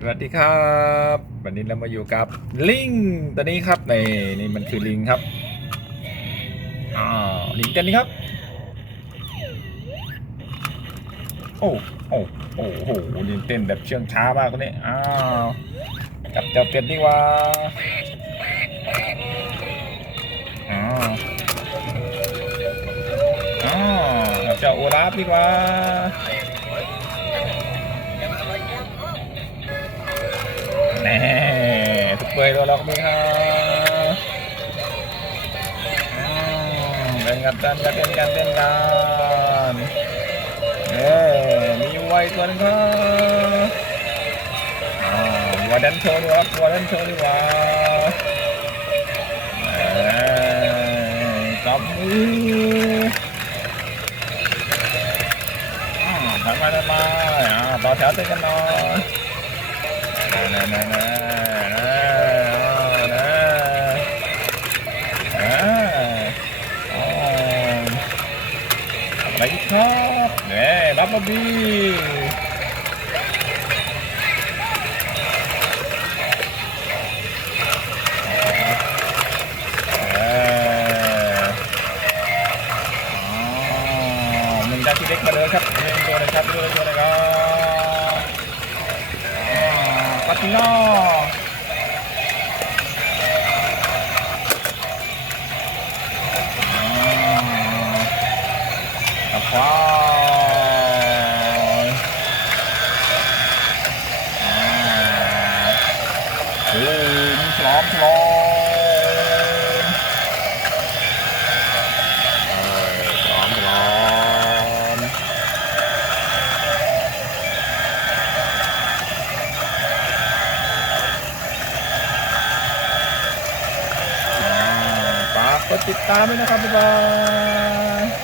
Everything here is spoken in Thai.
สวัสดีครับ วันนี้เรามาอยู่กับลิงตัวนี้ครับในนี่มันคือลิงครับอ่าวลิงตัวนี้ครับ โอ้โอ้โอ้โหลิงเต้นแบบเชื่องช้ามากคนนี้อ้าวจับเจ้าเป็ดดีกว่าอ้าวอ้าวจับเจ้าโอลาฟดีกว่า ทุกเบยตัวล็อกมีครับเล่นกันเต้นกันเต้นกันเต้นกันเอ้มีไวตัวนึงครับอ่าวัวดันโชว์ดีกว่าวัวดันโชว์ดีกว่าจับมือทำมาทำมาอ่าต่อแถวเต้นกันหน่อย ไรอีครับเน่บับบับบี้เอ่ออ๋อมึงได้ที่เล็กมาเลยครับเล่นตัวเลยครับเล่นตัวเลยครับปัตติโน วายถึงฉลอมฉลอมเออฉลอมฉลอมฝากกดติดตามด้วยนะครับบ๊ายบาย